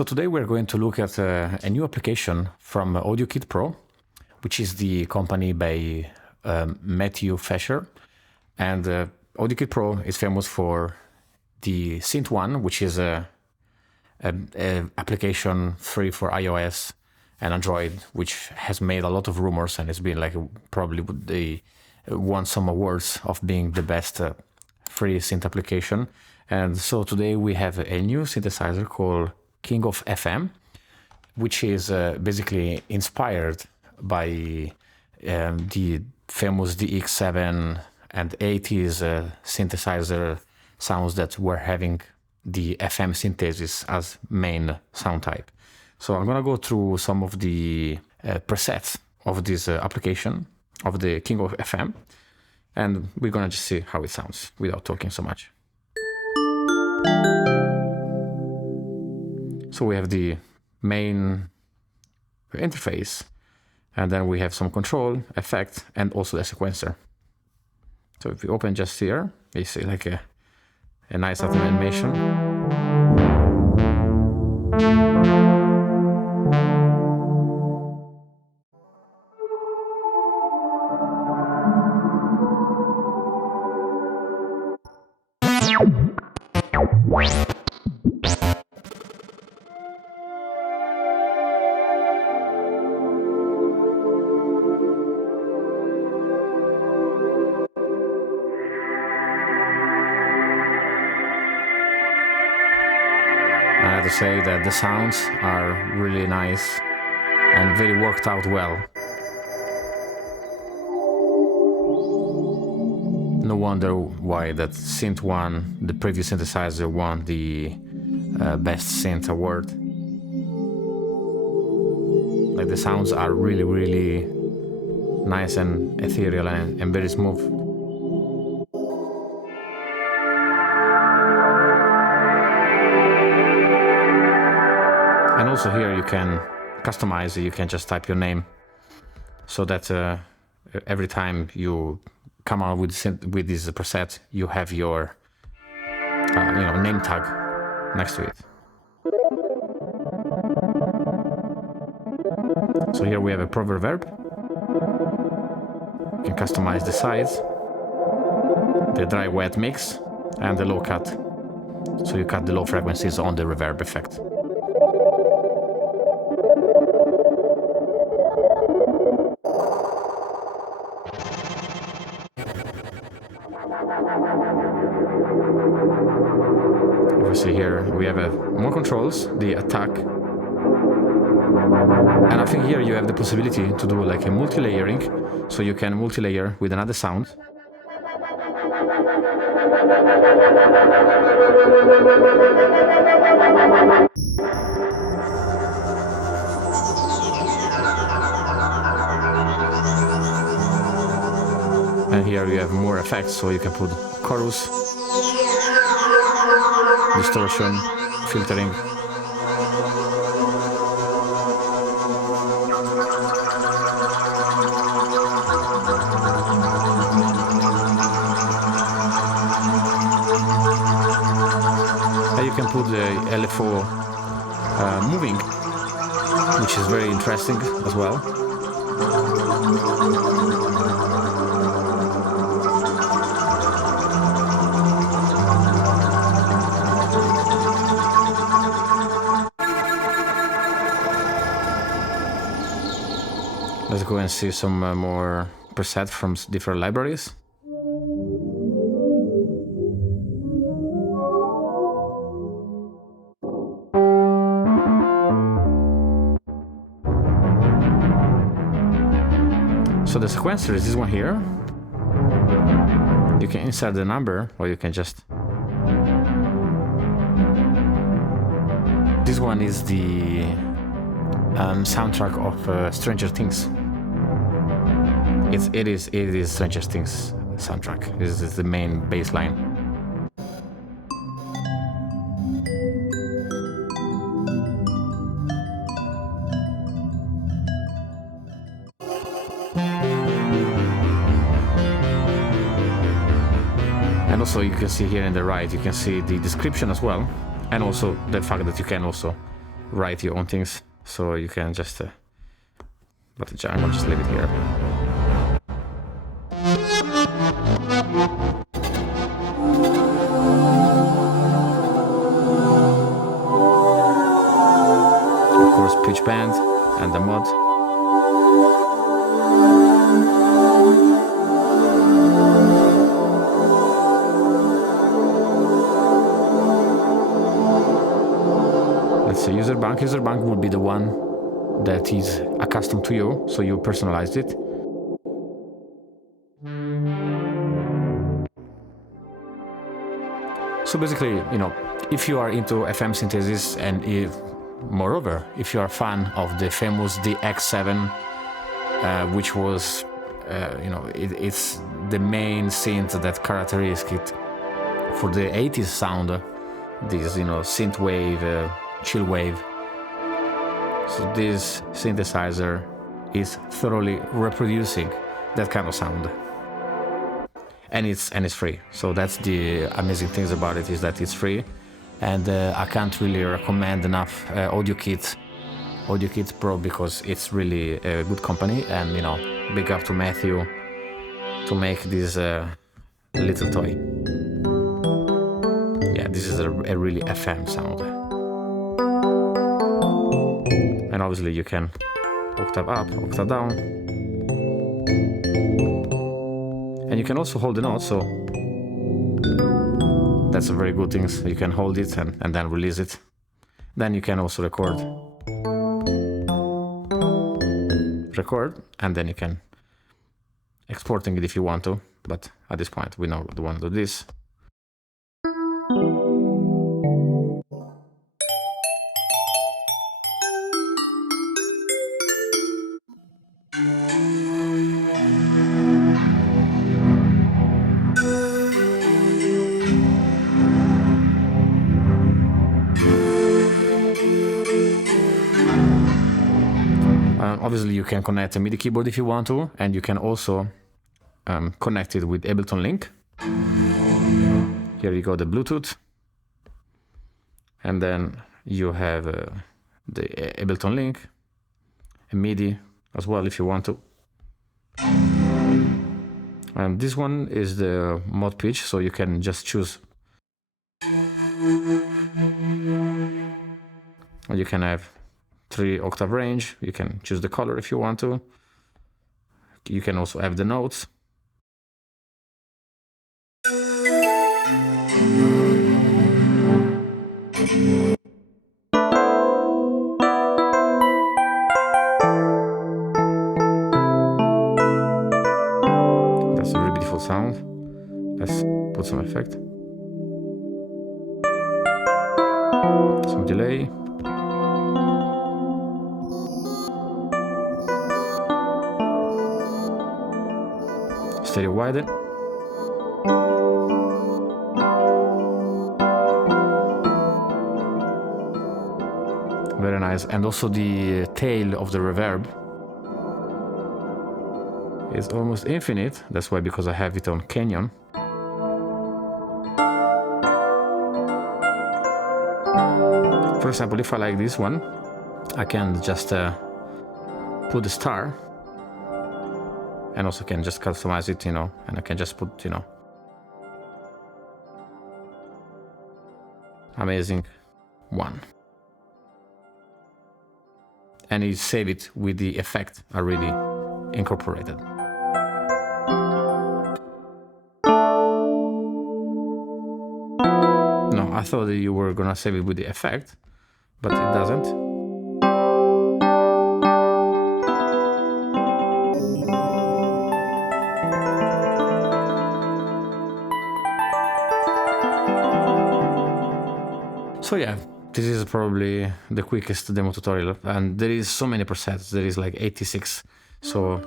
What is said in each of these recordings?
So today we're going to look at a new application from AudioKit Pro, which is the company by Matthew Fisher. And AudioKit Pro is famous for the Synth one, which is a application free for iOS and Android, which has made a lot of rumors and has been like probably they won some awards of being the best free synth application. And so today we have a new synthesizer called King of FM, which is basically inspired by the famous DX7 and 80s synthesizer sounds that were having the FM synthesis as main sound type. So I'm gonna go through some of the presets of this application of the King of FM, and we're gonna just see how it sounds without talking so much. So we have the main interface, and then we have some control, effect, and also the sequencer. So if we open just here, you see like a nice animation. I have to say that the sounds are really nice and very worked out well. No wonder why that Synth one, the previous synthesizer, won the Best Synth award. Like the sounds are really, really nice and ethereal and very smooth. And also here you can customize it, you can just type your name so that every time you come out with this preset, you have your name tag next to it. So here we have a pro reverb. You can customize the size, the dry wet mix, and the low cut. So you cut the low frequencies on the reverb effect. We see here we have more controls, the attack, and I think here you have the possibility to do like a multi-layering, so you can multi-layer with another sound. And here you have more effects, so you can put chorus, distortion, filtering. And you can put the LFO moving, which is very interesting as well. Let's go and see some more presets from different libraries. So the sequencer is this one here. You can insert the number, or you can just... This one is the soundtrack of Stranger Things. It is Stranger Things soundtrack. This is the main bass line. And also you can see here in the right, you can see the description as well, and also the fact that you can also write your own things, so you can just but I'm gonna just leave it here. Of course, pitch bend and the mod. Let's say user bank. User bank would be the one that is accustomed to you, so you personalized it. So basically, you know, if you are into FM synthesis, and moreover, if you are a fan of the famous DX7, which was, you know, it's the main synth that characteristic for the 80s sound, this, you know, synthwave, chill wave. So this synthesizer is thoroughly reproducing that kind of sound, and it's free. So that's the amazing things about it, is that it's free, and I can't really recommend enough AudioKit Pro, because it's really a good company, and you know, big up to Matthew to make this little toy. Yeah, this is a really FM sound. And obviously you can octave up, octave down. And you can also hold the note, so that's a very good thing. So you can hold it and then release it. Then you can also record, and then you can exporting it if you want to. But at this point, we know we want to do this. Obviously, you can connect a MIDI keyboard if you want to, and you can also connect it with Ableton Link. Here you go, the Bluetooth, and then you have the Ableton Link, a MIDI as well if you want to. And this one is the mod pitch, so you can just choose. And you can have 3 octave range. You can choose the color if you want to. You can also have the notes. That's a really beautiful sound. Let's put some effect. Some delay. Stereo widen. Very nice. And also the tail of the reverb is almost infinite. That's why, because I have it on Canyon. For example, if I like this one, I can just put the star, and also can just customize it, you know, and I can just put, you know, amazing one. And you save it with the effect already incorporated. No, I thought that you were gonna save it with the effect, but it doesn't. So yeah, this is probably the quickest demo tutorial, and there is so many presets. There is like 86. So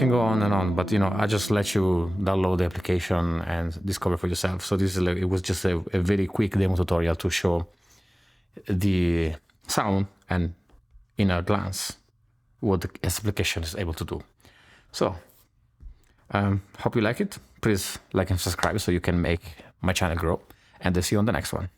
can go on and on, but I just let you download the application and discover for yourself. So this is it was just a very quick demo tutorial to show the sound and in a glance what this application is able to do. So hope you like it. Please like and subscribe so you can make my channel grow, and I'll see you on the next one.